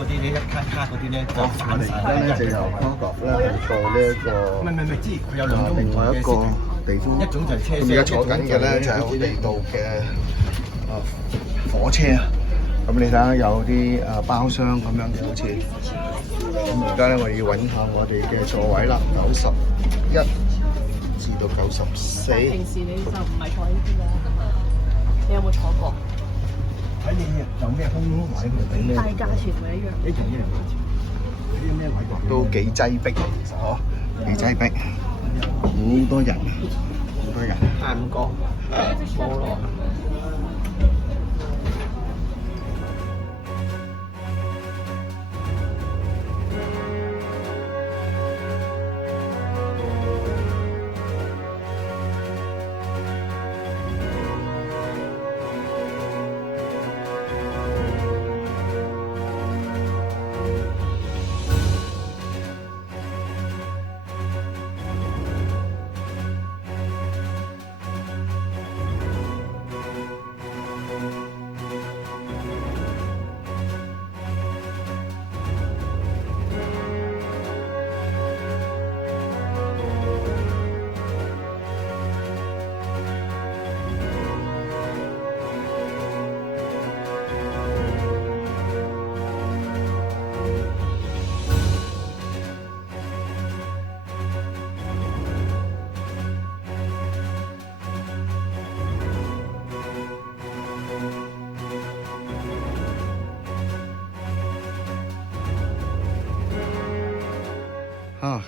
嗰啲咧，一卡卡嗰啲咧就我哋而家咧就由康國咧去到呢一個唔知佢有兩種另外一個地方。一種就係車廂，咁而家坐緊嘅咧就係好地道嘅火車啊！咁你睇下有啲包廂咁樣嘅好似。咁而家咧我要揾下我哋嘅座位啦，91至到94。平時你就唔係坐呢啲啦，你有冇坐過？睇你有咩空位佢俾咩？但係價錢咪一樣。呢種一樣價錢。有啲咩位過？都幾擠迫其實嗬，幾擠迫，好多人，好多人。韓國菠蘿。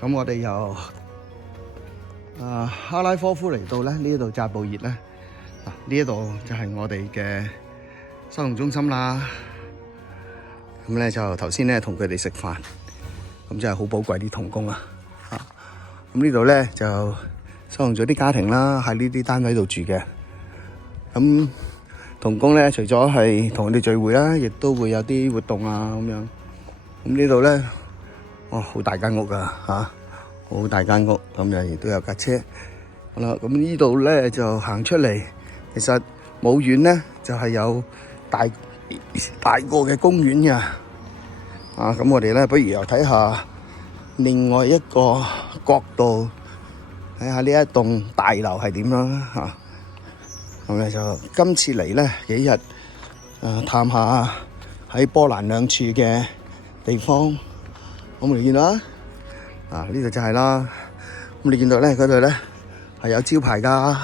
咁我哋由哈拉科夫嚟到咧呢度扎布熱咧，呢一度就係我哋嘅收容中心啦。咁咧就頭先咧同佢哋食飯，咁真係好寶貴啲童工啊！咁呢度咧就收容咗啲家庭啦，喺呢啲單位度住嘅。咁童工咧除咗係同佢哋聚會啦，亦都會有啲活動啊咁樣。咁呢度咧，哇，好大間屋啊，好大間屋，咁樣亦都有架車。好啦，咁呢度咧就行出嚟，其實冇遠咧就係有大個嘅公園嘅。咁我哋咧不如又睇下另外一個角度，睇下呢一棟大樓係點啦。咁咧就今次嚟咧幾日探下喺波蘭兩處嘅地方。我哋見到呢度就係啦。咁你見到咧嗰度咧係有招牌噶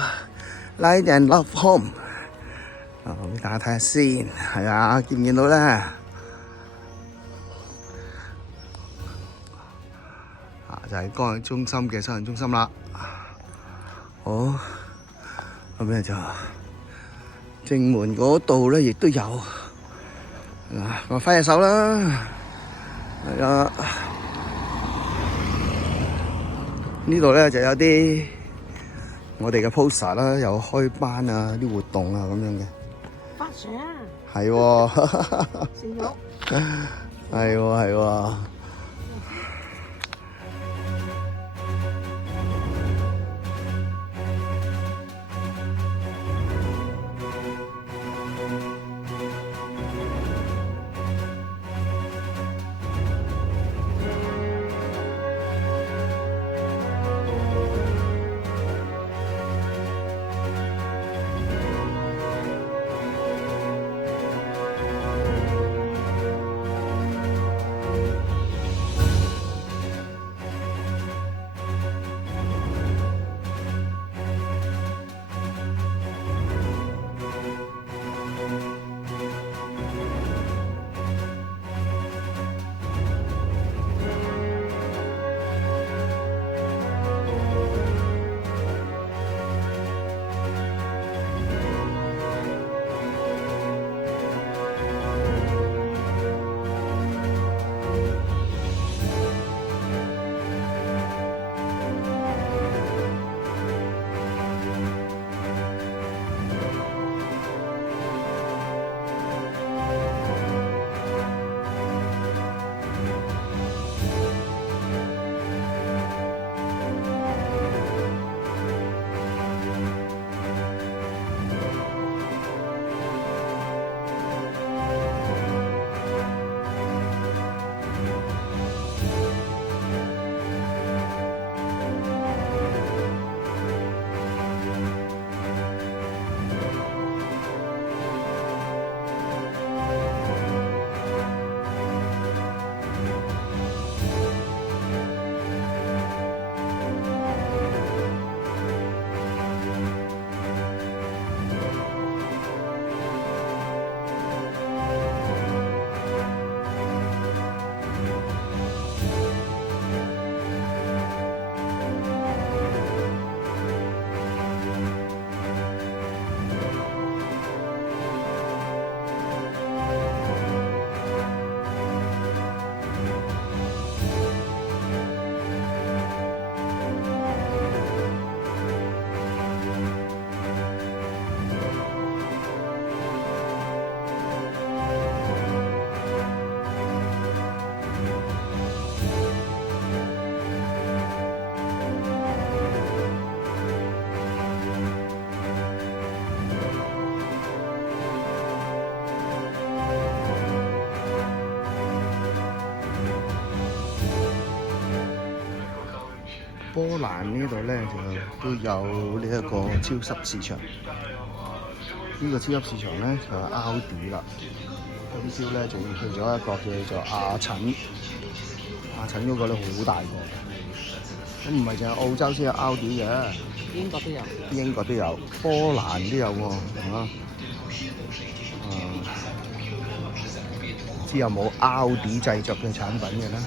，Light and Love Home。俾大家睇下先，係啊，見唔見到咧？就係干預中心嘅收容中心啦。好，咁咧就正門嗰度咧亦都有。我揮下手啦，係啊。呢度咧就有啲我哋嘅 poster 啦，有開班啊，啲活動啊咁樣嘅。發相係喎，成咗。係喎係喎。波蘭呢度咧就都有呢一個超級市場。呢個超級市場咧就係Aldi啦。今朝咧仲去咗一個叫做阿陳，阿陳嗰個咧好大個。咁唔係淨係澳洲先有Aldi嘅，英國都有，英國都有，波蘭都有喎，唔知有冇Aldi製作嘅產品嘅咧？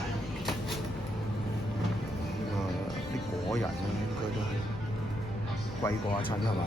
啲果仁咧應該都貴過阿陳係嘛？